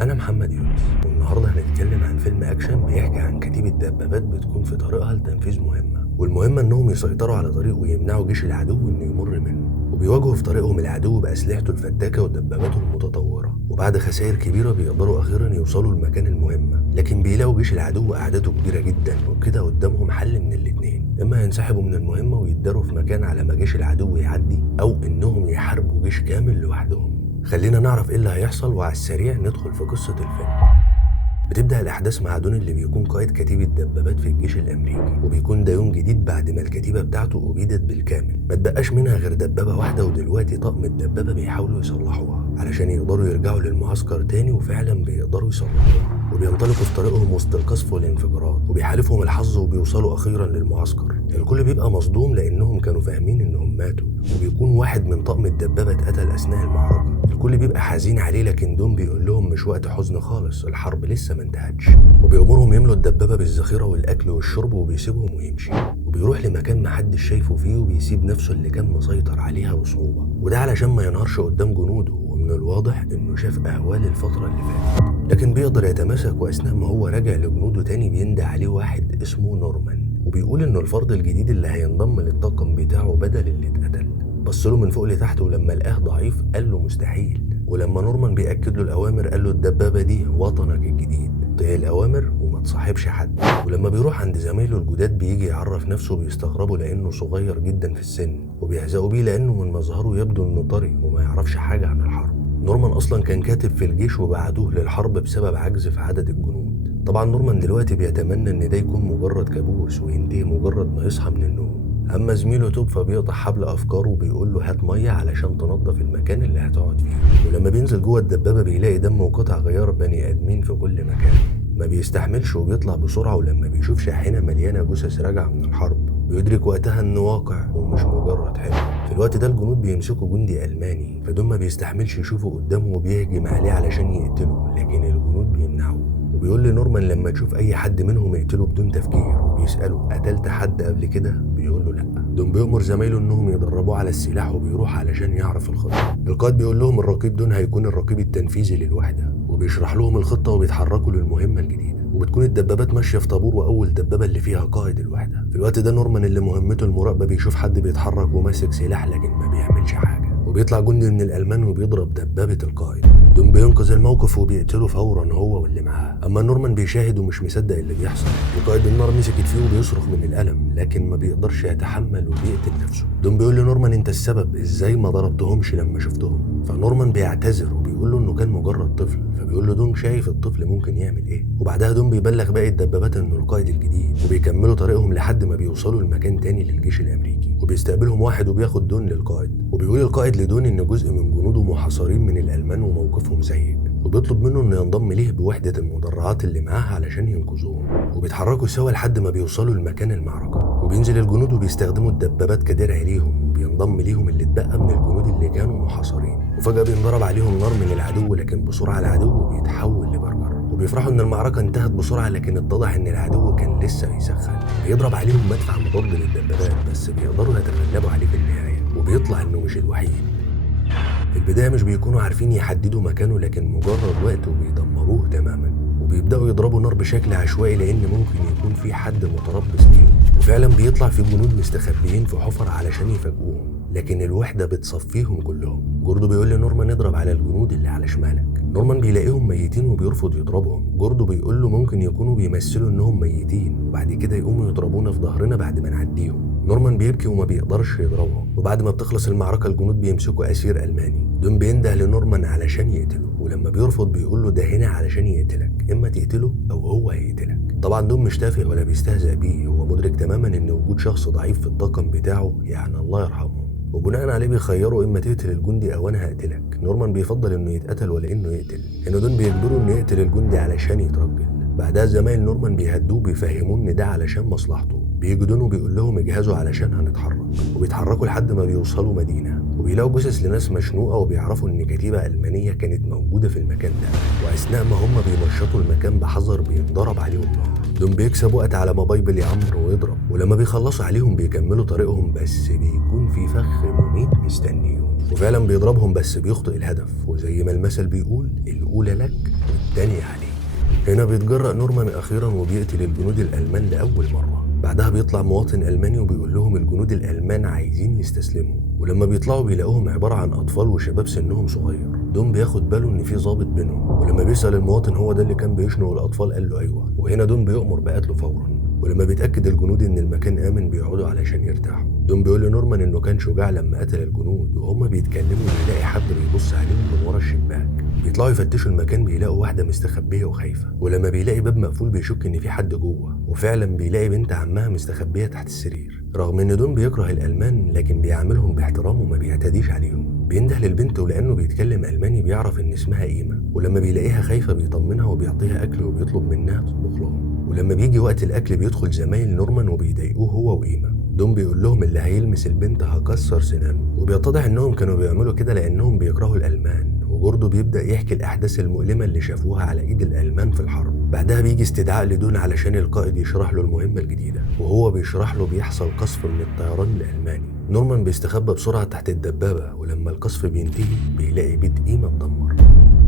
أنا محمد يونس، والنهاردة هنتكلم عن فيلم أكشن بيحكي عن كتيبة دبابات بتكون في طريقها لتنفيذ مهمة، والمهمة إنهم يسيطروا على طريق ويمنعوا جيش العدو إنه يمر منه، وبيواجهوا في طريقهم العدو بأسلحته الفتاكة ودباباته المتطورة، وبعد خسائر كبيرة بيقدروا أخيرا يوصلوا لمكان المهمة، لكن بيلاقوا جيش العدو أعداده كبيرة جدا، وكده قدامهم حل من الاتنين، إما ينسحبوا من المهمة ويتداروا في مكان على ما جيش العدو يعدي، أو إنهم يحاربوا جيش كامل لوحدهم. خلينا نعرف ايه اللي هيحصل، وعلى السريع ندخل في قصة الفيلم. بتبدأ الأحداث مع دون اللي بيكون قائد كتيبة دبابات في الجيش الأمريكي، وبيكون ده يوم جديد بعد ما الكتيبة بتاعته أبيدت بالكامل، ما تبقاش منها غير دبابة واحدة، ودلوقتي طقم الدبابة بيحاولوا يصلحوها علشان يقدروا يرجعوا للمعسكر تاني، وفعلا بيقدروا يصلحوها، وبينطلقوا في طريقهم وسط القصف والانفجارات، وبيحالفهم الحظ وبيوصلوا أخيرا للمعسكر. الكل بيبقى مصدوم لأنهم كانوا فاهمين إنهم ماتوا، وبيكون واحد من طقم الدبابة اتقتل أثناء المعركة. الكل بيبقى حزين عليه، لكن دون بيقول لهم مش وقت حزن خالص، الحرب لسه ما انتهتش، وبيأمرهم يملوا الدبابة بالذخيرة والأكل والشرب، وبيسيبهم ويمشي، وبيروح لمكان محدش شايفه فيه، وبيسيب نفسه اللي كان مسيطر عليها بصعوبة، وده علشان ما ينهارش قدام جنوده، ومن الواضح إنه شاف أهوال الفترة اللي فاتت، لكن بيقدر يتماسك. وأثناء ما هو راجع لجنوده تاني بيندى عليه واحد اسمه نورمان، وبيقول إنه الفرد الجديد اللي هينضم للطاقم بتاعه بدل اللي اتقتل. بصله من فوق لتحت، ولما لقاه ضعيف قال له مستحيل، ولما نورمان بيأكد له الأوامر قال له الدبابة دي وطنك الجديد، طيع الأوامر وما تصاحبش حد. ولما بيروح عند زمايله الجداد بيجي يعرف نفسه، بيستغربوا لأنه صغير جدا في السن، وبيهزقوا بيه لأنه من مظهره يبدو إنه طري وما يعرفش حاجة عن الحرب. نورمان أصلا كان كاتب في الجيش وبعتوه للحرب بسبب عجز في عدد الجنود. طبعا نورمان دلوقتي بيتمنى إن ده يكون مجرد كابوس وينتهي مجرد ما يصحى من النوم. اما زميله توب فبيقطع حبل افكاره وبيقول له هات ميه علشان تنظف المكان اللي هتقعد فيه، ولما بينزل جوه الدبابه بيلاقي دم وقطع غيار بني ادمين في كل مكان، ما بيستحملش وبيطلع بسرعه، ولما بيشوف شاحنه مليانه جثث راجعه من الحرب بيدرك وقتها انه واقع ومش مجرد حلم. في الوقت ده الجنود بيمسكوا جندي الماني، فدون ما بيستحملش يشوفه قدامه وبيهجم عليه علشان يقتله، لكن الجنود بيمنعوه. وبيقول لنورمان لما تشوف اي حد منهم اقتله بدون تفكير، وبيساله قتلت حد قبل كده؟ بيقول له لا. دون بيأمر زمايله انهم يدربوه على السلاح، وبيروح علشان يعرف الخطه. القائد بيقول لهم الرقيب دون هيكون الرقيب التنفيذي للوحده، وبيشرح لهم الخطه وبيتحركوا للمهمه الجديده، وبتكون الدبابات ماشيه في طابور، واول دبابه اللي فيها قائد الوحده. في الوقت ده نورمان اللي مهمته المراقبه بيشوف حد بيتحرك وماسك سلاح لكن ما بيعملش حاجه، وبيطلع جندي من الالمان وبيضرب دبابه القائد. دون بينقذ الموقف وبيقتله فورا هو واللي معاه، اما نورمان بيشاهد ومش مصدق اللي بيحصل. القائد النار مسكت فيه وبيصرخ من الالم، لكن ما بيقدرش يتحمل وبيقتل نفسه. دون بيقول لنورمان انت السبب، ازاي ما ضربتهمش لما شفتهم؟ فنورمان بيعتذر وبيقول له انه كان مجرد طفل، فبيقول له دون شايف الطفل ممكن يعمل ايه. وبعدها دون بيبلغ باقي الدبابات انه القائد الجديد، وبيكملوا طريقهم لحد ما بيوصلوا لمكان تاني للجيش الامريكي، وبيستقبلهم واحد وبياخد دون للقائد، وبيقول القائد لدون ان جزء من جنوده محاصرين من الالمان وموقفهم سيء، وبيطلب منه انه ينضم ليه بوحده المدرعات اللي معاه علشان ينقذوهم. وبيتحركوا سوا لحد ما بيوصلوا لمكان المعركه، وبينزل الجنود وبيستخدموا الدبابات كدرع ليهم، وبينضم ليهم اللي اتبقى من الجنود اللي كانوا محاصرين. وفجاه بينضرب عليهم نار من العدو، لكن بسرعه العدو بيتحول لبرجر، وبيفرحوا ان المعركه انتهت بسرعه، لكن اتضح ان العدو كان لسه بيسخن. بيضرب عليهم مدفع مضاد للدبابات، بس بيقدروا يتغلبوا عليه في النهايه، وبيطلع انه مش الوحيد. في البداية مش بيكونوا عارفين يحددوا مكانه، لكن مجرد وقت وبيدمروه تماما، وبيبدأوا يضربوا نار بشكل عشوائي لأن ممكن يكون في حد متربص بيهم. وفعلا بيطلع في جنود مستخبيين في حفر علشان يفاجئوهم، لكن الوحدة بتصفيهم كلهم. جوردو بيقول لنورمان اضرب على الجنود اللي على شمالك. نورمان بيلاقيهم ميتين وبيرفض يضربهم. جوردو بيقول له ممكن يكونوا بيمثلوا انهم ميتين، وبعد كده يقوموا يضربونا في ظهرنا بعد ما نعديهم. نورمان بيبكي وما بيقدرش يضربهم، وبعد ما بتخلص المعركة الجنود بيمسكوا أسير ألماني. دون بينده لنورمان علشان يقتله، ولما بيرفض بيقول له ده هنا علشان يقتلك، إما تقتله أو هو هيقتلك. طبعا دون مش تافه ولا بيستهزأ بيه، هو مدرك تماما إن وجود شخص ضعيف في الطاقم بتاعه يعني الله يرحمه، وبناء عليه بيخيروا اما تقتل الجندي او انا هقتلك. نورمان بيفضل انه يتقتل ولا انه يقتل، ان دول بيجبروا انه يقتل الجندي علشان يترجل. بعدها زمايل نورمان بيهدوه بيفهموه ان ده علشان مصلحته. بيجوا دون وبيقول لهم اجهزوا علشان هنتحرك، وبيتحركوا لحد ما بيوصلوا مدينه، وبيلاقوا جثث لناس مشنوقه، وبيعرفوا ان كتيبه المانيه كانت موجوده في المكان ده، واثناء ما هم بيمشطوا المكان بحذر بينضرب عليهم نار. دول بيكسب وقت على ما بايبل يعمر ويضرب، ولما بيخلصوا عليهم بيكملوا طريقهم، بس بيكون في فخ مميت مستنيهم، وفعلا بيضربهم بس بيخطئ الهدف، وزي ما المثل بيقول الاولى لك التانية عليه. هنا بيتجرأ نورمان أخيرا وبيقتل الجنود الألمان لأول مرة. بعدها بيطلع مواطن ألماني وبيقول لهم الجنود الألمان عايزين يستسلموا، ولما بيطلعوا بيلاقوهم عبارة عن أطفال وشباب سنهم صغير. دون بياخد باله إن في ضابط بينهم، ولما بيسأل المواطن هو ده اللي كان بيشنق الأطفال قال له أيوه، وهنا دون بيؤمر بقتله فورا. ولما بيتأكد الجنود إن المكان آمن بيقعدوا علشان يرتاحوا. دون بيقول لنورمان إنه كان شجاع لما قتل الجنود، وهما بيتكلموا بيلاقي حد بيبص عليهم من ورا الشباك. بيطلعوا يفتشوا المكان بيلاقوا واحدة مستخبية وخايفة، ولما بيلاقي باب مقفول بيشك إن في حد جوه، وفعلا بيلاقي بنت عمها مستخبية تحت السرير. رغم إن دون بيكره الألمان لكن بيعاملهم باحترام وما بيعتديش عليهم. بينده للبنت ولأنه بيتكلم ألماني بيعرف إن اسمها إيما، ولما بيلاقيها خايفة بيطمنها وبيعطيها أكل وبيطلب منها تطبخ لهم. ولما بيجي وقت الأكل بيدخل زمايل نورمان وبيضايقوه هو وإيما. دون بيقول لهم اللي هيلمس البنت هكسر سنانه، وبيتضح إنهم كانوا بيعملوا كده لأنهم بيكرهوا الألمان. وجوردو بيبدأ يحكي الأحداث المؤلمة اللي شافوها على إيد الألمان في الحرب. بعدها بيجي استدعاء لدون علشان القائد يشرح له المهمة الجديدة، وهو بيشرح له بيحصل قصف من الطيران الألماني. نورمان بيستخبى بسرعة تحت الدبابة، ولما القصف بينتهي بيلاقي بيت إيما اتدمر،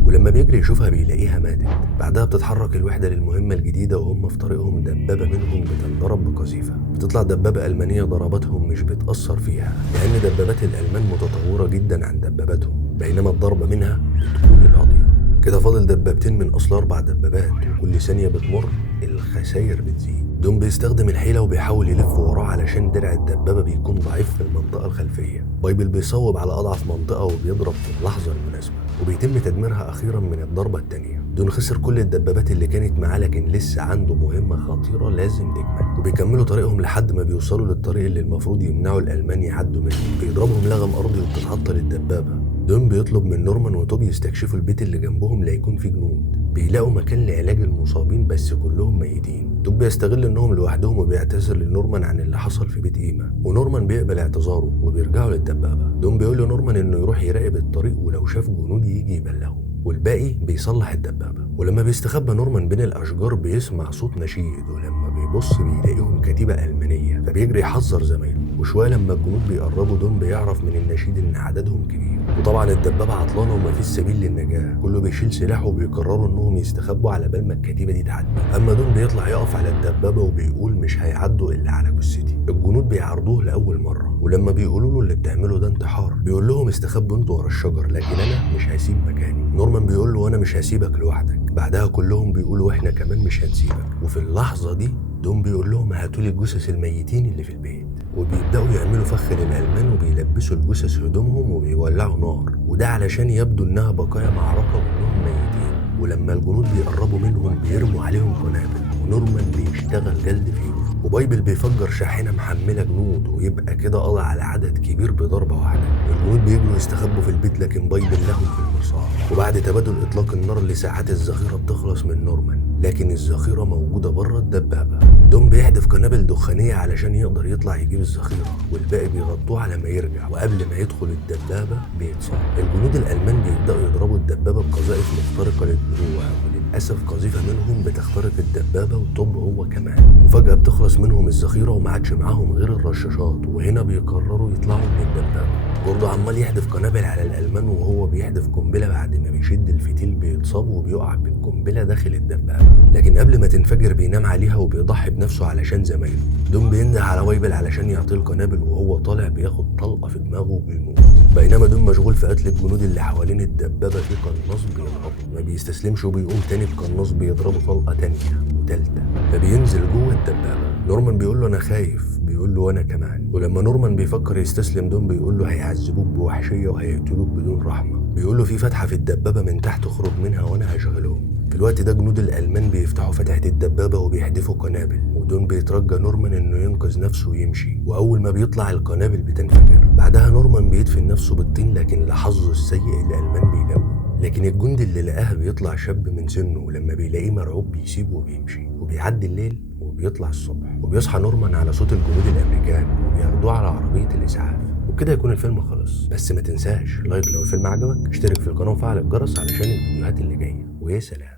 ولما بيجري يشوفها بيلاقيها ماتت. بعدها بتتحرك الوحدة للمهمة الجديدة وهم في طريقهم دبابة منهم بتنضرب بقذيفة. بتطلع دبابة ألمانية ضربتهم مش بتأثر فيها لأن دبابات الألمان متطورة جدا عن دباباتهم، بينما الضربة منها بتكون القاضية. كده فاضل دبابتين من أصل 4 دبابات، وكل ثانية بتمر الخسائر بتزيد. دون بيستخدم الحيلة وبيحاول يلف وراه علشان درع الدبابة بيكون ضعيف في المنطقة الخلفية. بايبل بيصوب على أضعف منطقة وبيضرب في اللحظة المناسبة، وبيتم تدميرها أخيرا من الضربة التانية. دون خسر كل الدبابات اللي كانت معاه لكن لسه عنده مهمة خطيرة لازم تكمل، وبيكملوا طريقهم لحد ما بيوصلوا للطريق اللي المفروض يمنعوا الألمان يعدوا منه. بيضربهم لغم أرضي وبتتعطل الدبابة. دون بيطلب من نورمان وتوب يستكشفوا البيت اللي جنبهم ليكون فيه جنود. بيلاقوا مكان لعلاج المصابين بس كلهم ميتين. توب بيستغل انهم لوحدهم وبيعتذر لنورمان عن اللي حصل في بيت إيما، ونورمان بيقبل اعتذاره وبيرجعوا للدبابة. دون بيقول لنورمان انه يروح يراقب الطريق ولو شاف جنود يجي يبلغه، والباقي بيصلح الدبابة. ولما بيستخبى نورمان بين الأشجار بيسمع صوت نشيد، ولما بيبص بيلاقيهم كتيبة ألمانية فبيجري يحذر زمايله. وشوية لما الجنود بيقربوا دون بيعرف من النشيد إن عددهم كبير، وطبعا الدبابة عطلانة ومفيش سبيل للنجاة. كله بيشيل سلاحه وبيقرروا إنهم يستخبوا على بال ما الكتيبة دي تعدي. أما دون بيطلع يقف على الدبابة وبيقول مش هيعدوا إلا على جثتي. الجنود بيعارضوه لأول مرة، ولما بيقولوا له اللي بتعمله ده انتحار بيقول لهم استخبوا انتوا ورا الشجر لكن أنا مش هسيب مكاني. نورمان بيقول له أنا مش هسيبك لوحدك. بعدها كلهم بيقولوا إحنا كمان مش هنسيبك. وفي اللحظة دي دون بيقول لهم هاتولي جثث الميتين اللي في البيت، وبيبدأوا يعملوا فخ للألمان وبيلبسوا الجثث هدومهم وبيولعوا نار، وده علشان يبدو إنها بقايا معركة وإنهم ميتين. ولما الجنود بيقربوا منهم بيرموا عليهم قنابل، ونورمان بيشتغل جلد فيهم. وبايبل بيفجر شاحنة محملة جنود، ويبقى كده قضى على عدد كبير بضربة واحدة. الجنود بيجروا يستخبوا في البيت لكن بايبل لهم في المصاب. وبعد تبادل إطلاق النار لساعات الذخيرة بتخلص من نورمان، لكن الذخيرة موجودة بره الدبابة. دون بيحدف قنابل دخانية علشان يقدر يطلع يجيب الذخيرة، والباقي بيغطوه على ما يرجع، وقبل ما يدخل الدبابة بيتصاب. الجنود الألمان بيبدأوا يضربوا الدبابة بقذائف مخترقة للدروع، وللأسف قذيفة منهم بتخترق الدبابة وتوب هو كمان. وفجأة بتخلص منهم الذخيرة وما عادش معاهم غير الرشاشات، وهنا بيقرروا يطلعوا من الدبابة. جوردو عمال يحدف قنابل على الألمان وهو بيحدف قنبلة، بعد ما بيشد الفتيل بيتصاب وبيقع بالقنبلة داخل الدبابة، لكن قبل ما تنفجر بينام عليها وبيضحي بنفسه علشان زمايله. دون بينده على بايبل علشان يعطيه القنابل، وهو طالع بياخد طلقة في دماغه وبيموت. بينما دون مشغول في قتل الجنود اللي حوالين الدبابة في قناص بيضربه، ما بيستسلمش وبيقوم تاني بقناص بيضربه طلقة تانية وتالتة، فبينزل جوه الدبابة. نورمان بيقول له أنا خايف، بيقول له وأنا كمان. ولما نورمان بيفكر يستسلم دون بيقول له هيعذبوك بوحشية وهيقتلوك بدون رحمة. بيقول له في فتحة في الدبابة من تحت اخرج منها وأنا هشغلهم. في الوقت ده جنود الألمان بيفتحوا فتحة الدبابة وبيحدفوا قنابل، ودون بيترجى نورمان إنه ينقذ نفسه ويمشي، وأول ما بيطلع القنابل بتنفجر. بعدها نورمان بيدفن نفسه بالطين، لكن لحظه السيء الألمان بيلاقوه، لكن الجندي اللي لقاه بيطلع شاب من سنه، ولما بيلاقيه مرعوب بيسيبه وبيمشي. وبيعدي الليل وبيطلع الصبح، وبيصحى نورمان على صوت الجنود الأمريكان وبياخدوه على عربية الإسعاف. وبكده يكون الفيلم خلص، بس ما تنساش لايك لو الفيلم عجبك، اشترك في القناة وفعل الجرس علشان الفيديوهات اللي جاية، ويا سلام.